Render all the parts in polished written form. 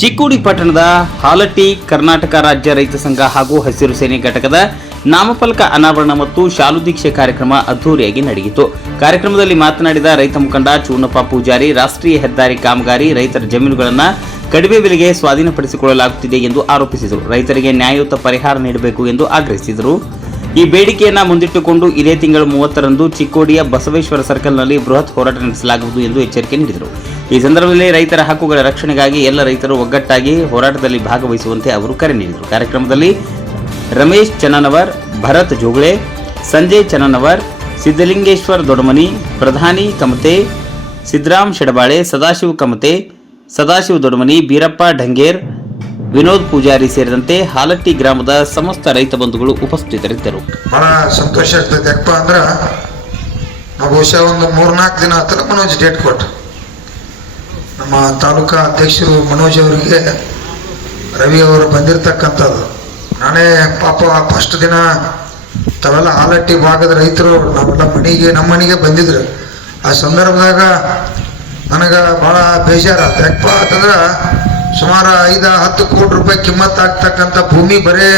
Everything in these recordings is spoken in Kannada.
ಚಿಕ್ಕೋಡಿ ಪಟ್ಟಣದ ಹಾಲಟ್ಟಿ ಕರ್ನಾಟಕ ರಾಜ್ಯ ರೈತ ಸಂಘ ಹಾಗೂ ಹಸಿರು ಸೇನೆ ಘಟಕದ ನಾಮಫಲಕ ಅನಾವರಣ ಮತ್ತು ಶಾಲು ದೀಕ್ಷೆ ಕಾರ್ಯಕ್ರಮ ಅದ್ದೂರಿಯಾಗಿ ನಡೆಯಿತು. ಕಾರ್ಯಕ್ರಮದಲ್ಲಿ ಮಾತನಾಡಿದ ರೈತ ಮುಖಂಡ ಚೂರ್ಣಪ್ಪ ಪೂಜಾರಿ, ರಾಷ್ಟ್ರೀಯ ಹೆದ್ದಾರಿ ಕಾಮಗಾರಿ ರೈತರ ಜಮೀನುಗಳನ್ನು ಕಡಿಮೆ ಬೆಲೆಗೆ ಸ್ವಾಧೀನಪಡಿಸಿಕೊಳ್ಳಲಾಗುತ್ತಿದೆ ಎಂದು ಆರೋಪಿಸಿದರು. ರೈತರಿಗೆ ನ್ಯಾಯಯುತ ಪರಿಹಾರ ನೀಡಬೇಕು ಎಂದು ಆಗ್ರಹಿಸಿದರು. ಈ ಬೇಡಿಕೆಯನ್ನು ಮುಂದಿಟ್ಟುಕೊಂಡು ಇದೇ ತಿಂಗಳು 30ರಂದು ಚಿಕ್ಕೋಡಿಯ ಬಸವೇಶ್ವರ ಸರ್ಕಲ್ನಲ್ಲಿ ಬೃಹತ್ ಹೋರಾಟ ನಡೆಸಲಾಗುವುದು ಎಂದು ಎಚ್ಚರಿಕೆ ನೀಡಿದರು. ಈ ಸಂದರ್ಭದಲ್ಲಿ ರೈತರ ಹಕ್ಕುಗಳ ರಕ್ಷಣೆಗಾಗಿ ಎಲ್ಲ ರೈತರು ಒಗ್ಗಟ್ಟಾಗಿ ಹೋರಾಟದಲ್ಲಿ ಭಾಗವಹಿಸುವಂತೆ ಅವರು ಕರೆ ನೀಡಿದರು. ಕಾರ್ಯಕ್ರಮದಲ್ಲಿ ರಮೇಶ್ ಚನ್ನನವರ್, ಭರತ್ ಜೋಗಳೆ, ಸಂಜಯ್ ಚನ್ನನವರ್, ಸಿದ್ದಲಿಂಗೇಶ್ವರ್ ದೊಡಮನಿ, ಪ್ರಧಾನಿ ಕಮತೆ, ಸಿದ್ದರಾಮ್ ಶೆಡಬಾಳೆ, ಸದಾಶಿವ ಕಮತೆ, ಸದಾಶಿವ ದೊಡಮನಿ, ಬೀರಪ್ಪ ಢಂಗೇರ್, ವಿನೋದ್ ಪೂಜಾರಿ ಸೇರಿದಂತೆ ಹಾಲಟ್ಟಿ ಗ್ರಾಮದ ಸಮಸ್ತ ರೈತ ಬಂಧುಗಳು ಉಪಸ್ಥಿತರಿದ್ದರು. ಬಹಳ ಸಂತೋಷ ಆಗ್ತದೆ. ಯಾಕಪ್ಪ ಅಂದ್ರೆ ನಾವು ಬಹುಶಃ ಒಂದು 3-4 ದಿನ ಹತ್ರ ಮನೋಜ್ ಡೇಟ್ ಕೊಟ್ಟು ನಮ್ಮ ತಾಲೂಕಾ ಅಧ್ಯಕ್ಷರು ಮನೋಜ್ ಅವರಿಗೆ ರವಿ ಅವರು ಬಂದಿರತಕ್ಕಂಥದ್ದು. ನಾನೇ ಪಾಪ ಫಸ್ಟ್ ದಿನ ತಾವೆಲ್ಲ ಹಾಲಟ್ಟಿ ಭಾಗದ ರೈತರು ನಾವೆಲ್ಲ ನಮ್ಮ ಮನೆಗೆ ಬಂದಿದ್ರು. ಆ ಸಂದರ್ಭದಾಗ ನನಗೆ ಭಾಳ ಬೇಜಾರಾದ. ಯಾಕಪ್ಪ ಅಂತಂದ್ರೆ ಸುಮಾರು 5-10 ಕೋಟಿ ರೂಪಾಯಿ ಕಿಮ್ಮತ್ತಾಗ್ತಕ್ಕಂಥ ಭೂಮಿ ಬರೇ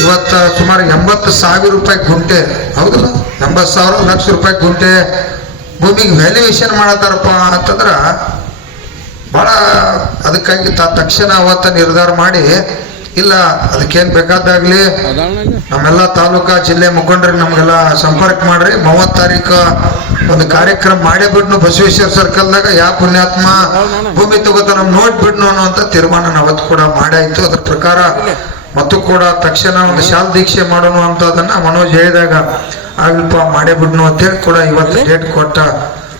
ಇವತ್ತು ಸುಮಾರು 80,000 ರೂಪಾಯಿ ಗುಂಟೆ, ಹೌದಲ್ಲ, 80,000 ಲಕ್ಷ ರೂಪಾಯಿ ಗುಂಟೆ ಭೂಮಿಗೆ ವ್ಯಾಲ್ಯೂಯೇಷನ್ ಮಾಡತ್ತಾರಪ್ಪ ಅಂತಂದ್ರೆ ಭಾಳ ಅದಕ್ಕಾಗಿ ತಕ್ಷಣ ಅವತ್ತು ನಿರ್ಧಾರ ಮಾಡಿ, ಇಲ್ಲ ಅದಕ್ಕೇನು ಬೇಕಾದಾಗಲಿ ನಮ್ಮೆಲ್ಲ ತಾಲೂಕಾ ಜಿಲ್ಲೆ ಮುಖಂಡರಿಗೆ ನಮಗೆಲ್ಲ ಸಂಪರ್ಕ ಮಾಡ್ರಿ, 30 ತಾರೀಕು ಒಂದು ಕಾರ್ಯಕ್ರಮ ಮಾಡೇ ಬಿಡ್ನು ಬಸವೇಶ್ವರ ಸರ್ಕಲ್ದಾಗ ಯಾವ ಪುಣ್ಯಾತ್ಮ ಭೂಮಿ ತಗೋತಾನ ನೋಡ್ಬಿಡ್ನು ಅನ್ನುವಂಥ ತೀರ್ಮಾನ ಅವತ್ತು ಕೂಡ ಮಾಡಾಯ್ತು. ಅದ್ರ ಪ್ರಕಾರ ಮತ್ತು ಕೂಡ ತಕ್ಷಣ ಒಂದು ಶಾಲ್ ದೀಕ್ಷೆ ಮಾಡೋಣ ಅಂತದನ್ನ ಮನೋಜ್ ಹೇಳಿದಾಗ ಆಗ್ಲಿಪ್ಪ ಮಾಡೇ ಬಿಡ್ನು ಅಂತೇಳಿ ಕೂಡ ಇವತ್ತು ಡೇಟ್ ಕೊಟ್ಟ.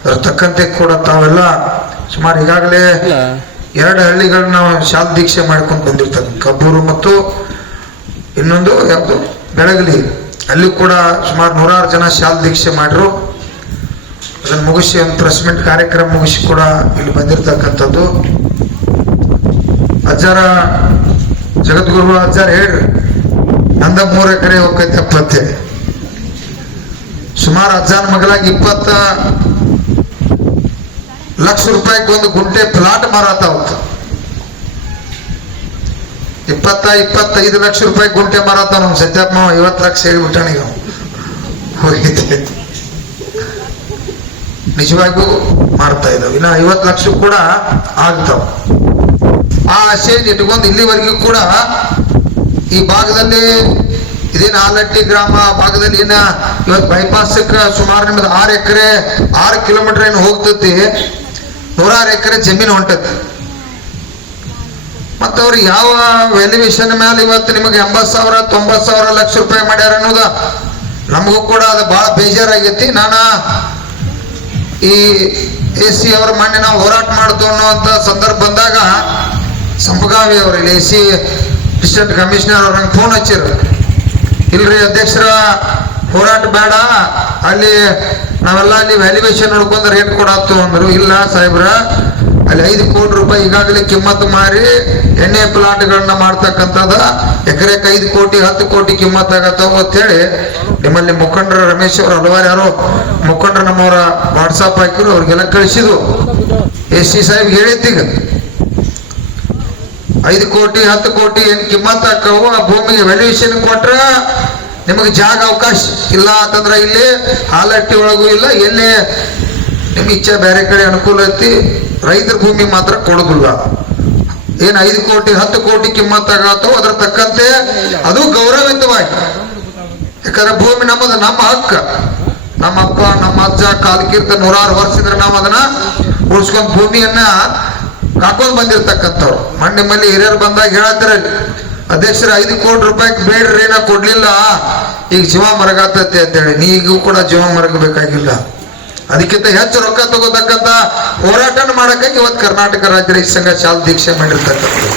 ಅದ್ರ ತಕ್ಕಂತೆ ಕೂಡ ತಾವೆಲ್ಲ ಸುಮಾರು ಈಗಾಗಲೇ 2 ಹಳ್ಳಿಗಳನ್ನ ಶಾಲ್ ದೀಕ್ಷೆ ಮಾಡ್ಕೊಂಡು ಬಂದಿರ್ತದೆ, ಕಬ್ಬೂರು ಮತ್ತು ಇನ್ನೊಂದು ಯಾವುದು ಬೆಳಗಲಿ. ಅಲ್ಲಿ ಕೂಡ ಸುಮಾರು 100 ಜನ ಶಾಲ್ ದೀಕ್ಷೆ ಮಾಡ್ರು. ಅದನ್ನು ಮುಗಿಸಿ ಒಂದು ಪ್ರೆಸ್ ಮೀಟ್ ಕಾರ್ಯಕ್ರಮ ಮುಗಿಸಿ ಕೂಡ ಇಲ್ಲಿ ಬಂದಿರತಕ್ಕಂಥದ್ದು. ಅಜ್ಜಾರ ಜಗದ್ಗುರು ಅಜ್ಜಾರ ಹೇಳ್ರಿ, ನಂದ 3 ಎಕರೆ ಹೋಗ್ತೈತಪ್ಪ ಅಂತೇಳಿ. ಸುಮಾರು ಅಜ್ಜಾನ ಮಗಲಾಗಿ 20 ಲಕ್ಷ ರೂಪಾಯಿಗೆ ಒಂದು ಗುಂಟೆ ಪ್ಲಾಟ್ ಮಾರಾಟ ಹೋಗ್ತ. 20-25 ಲಕ್ಷ ರೂಪಾಯಿ ಗುಂಟೆ ಮಾರಾಟ. ನಮ್ಮ ಸತ್ಯಪ್ಪ 50 ಲಕ್ಷ ಹೇಳಿಬಿಟ್ಟಾನ ಈಗ ಹೋಗಿದ್ದೆ. ನಿಜವಾಗಿಯೂ ಮಾರ್ತಾ ಇದ್ದಾವೆ. ಇನ್ನು 50 ಲಕ್ಷ ಕೂಡ ಆಗ್ತಾವ. ಆ ಆಸೆಯನ್ನು ಇಟ್ಕೊಂಡು ಇಲ್ಲಿವರೆಗೂ ಕೂಡ ಈ ಭಾಗದಲ್ಲಿ ಇದೇನು ಹಾಲಟ್ಟಿ ಗ್ರಾಮ ಭಾಗದಲ್ಲಿ ಏನ ಇವತ್ತು ಬೈಪಾಸಕ್ಕೆ ಸುಮಾರು ನಿಮ್ದು 6 ಎಕರೆ 6 ಕಿಲೋಮೀಟರ್ ಏನು ಹೋಗ್ತೈತಿ, 100 ಎಕರೆ ಜಮೀನು ಹೊಂಟೈತಿ. ಮತ್ತು ಅವ್ರು ಯಾವ ವ್ಯಾಲ್ಯೂಯೇಷನ್ ಮೇಲೆ ಇವತ್ತು ನಿಮಗೆ 80,000 90,000 ಲಕ್ಷ ರೂಪಾಯಿ ಮಾಡ್ಯಾರ ಅನ್ನೋದ ನಮಗೂ ಕೂಡ ಅದು ಭಾಳ ಬೇಜಾರಾಗೈತಿ. ನಾನು ಈ AC ಅವ್ರ ಮೊನ್ನೆ ನಾವು ಹೋರಾಟ ಮಾಡ್ತು ಅನ್ನುವಂಥ ಸಂದರ್ಭ ಬಂದಾಗ ಸಂಪಗಾವಿ ಅವರು ಇಲ್ಲಿ AC ಅಸಿಸ್ಟೆಂಟ್ ಕಮಿಷನರ್ ಅವ್ರಂಗೆ ಫೋನ್ ಹಚ್ಚಿರು, ಇಲ್ರಿ ಅಧ್ಯಕ್ಷರ ಹೋರಾಟ ಬೇಡ, ಅಲ್ಲಿ ನಾವೆಲ್ಲ ಅಲ್ಲಿ ವ್ಯಾಲ್ಯೂಯೇಷನ್ ನೋಡ್ಕೊಂಡು ರೇಟ್ ಕೊಡತ್ತು ಅಂದರು. ಇಲ್ಲ ಸಾಹೇಬ್ರ, ಅಲ್ಲಿ 5 ಕೋಟಿ ರೂಪಾಯಿ ಈಗಾಗಲೇ ಕಿಮ್ಮತ್ತು ಮಾರಿ ಎಣ್ಣೆ ಪ್ಲಾಟ್ಗಳನ್ನ ಮಾಡ್ತಕ್ಕಂಥದ್ದು, ಎಕರೆಗೆ 5 ಕೋಟಿ 10 ಕೋಟಿ ಕಿಮ್ಮತ್ತಾಗತ್ತವ ಅಂತೇಳಿ ನಿಮ್ಮಲ್ಲಿ ಮುಖಂಡರು ರಮೇಶ್ ಅವರು ಹಲವಾರು ಯಾರೋ ಮುಖಂಡರು ನಮ್ಮವರ ವಾಟ್ಸಾಪ್ ಹಾಕಿದ್ರು, ಅವ್ರಿಗೆಲ್ಲ ಕಳಿಸಿದ್ರು. AC ಸಾಹೇಬ್ ಹೇಳಿದ್ದೀಗ 5 ಕೋಟಿ 10 ಕೋಟಿ ಏನು ಕಿಮ್ಮತ್ತಾಕವು, ಆ ಭೂಮಿಗೆ ವ್ಯಾಲ್ಯೂಯೇಷನ್ ಕೊಟ್ರ ನಿಮಗೆ ಜಾಗ ಅವಕಾಶ ಇಲ್ಲ ಅಂತಂದ್ರೆ ಇಲ್ಲಿ ಹಾಲಟ್ಟಿ ಒಳಗೂ ಇಲ್ಲ, ಎಲ್ಲಿ ನಿಮ್ಗೆ ಇಚ್ಛೆ ಬೇರೆ ಕಡೆ ಅನುಕೂಲ ಐತಿ, ರೈತರ ಭೂಮಿ ಮಾತ್ರ ಕೊಡೋದಿಲ್ಲ. ಏನು 5 ಕೋಟಿ 10 ಕೋಟಿ ಕಿಮ್ಮತ್ತಾಗತ್ತೋ ಅದ್ರ ತಕ್ಕಂತೆ ಅದು ಗೌರವಿತವಾಗಿ, ಯಾಕಂದ್ರೆ ಭೂಮಿ ನಮ್ಮದು, ನಮ್ಮ ಹಕ್ಕ. ನಮ್ಮ ಅಪ್ಪ ನಮ್ಮ ಅಜ್ಜ ಕಾಲಕ್ಕಿಂತ 100 ವರ್ಷದಿಂದ ನಾವು ಅದನ್ನ ಉಳಿಸ್ಕೊಂಡು ಭೂಮಿಯನ್ನ ಕಾಕೊಂಡು ಬಂದಿರ್ತಕ್ಕಂಥವ್ರು. ನಿಮ್ಮಲ್ಲಿ ಹಿರಿಯರು ಬಂದಾಗ ಹೇಳತ್ತಾರೆ, ಅಧ್ಯಕ್ಷರ 5 ಕೋಟಿ ರೂಪಾಯಿ ಬೇಡ್ರಿ, ನಾ ಕೊಡ್ಲಿಲ್ಲ, ಈಗ ಜೀವ ಮರಗಾತೈತಿ ಅಂತೇಳಿ. ನೀಗೂ ಕೂಡ ಜೀವ ಮರಗಬೇಕಾಗಿಲ್ಲ, ಅದಕ್ಕಿಂತ ಹೆಚ್ಚು ರೊಕ್ಕ ತಗೋತಕ್ಕಂಥ ಹೋರಾಟ ಮಾಡಕ್ಕೆ ಇವತ್ತು ಕರ್ನಾಟಕ ರಾಜ್ಯ ರೈತ ಸಂಘ ಶಾಲ್ ದೀಕ್ಷೆ ಮಾಡಿರ್ತಕ್ಕಂಥದ್ದು.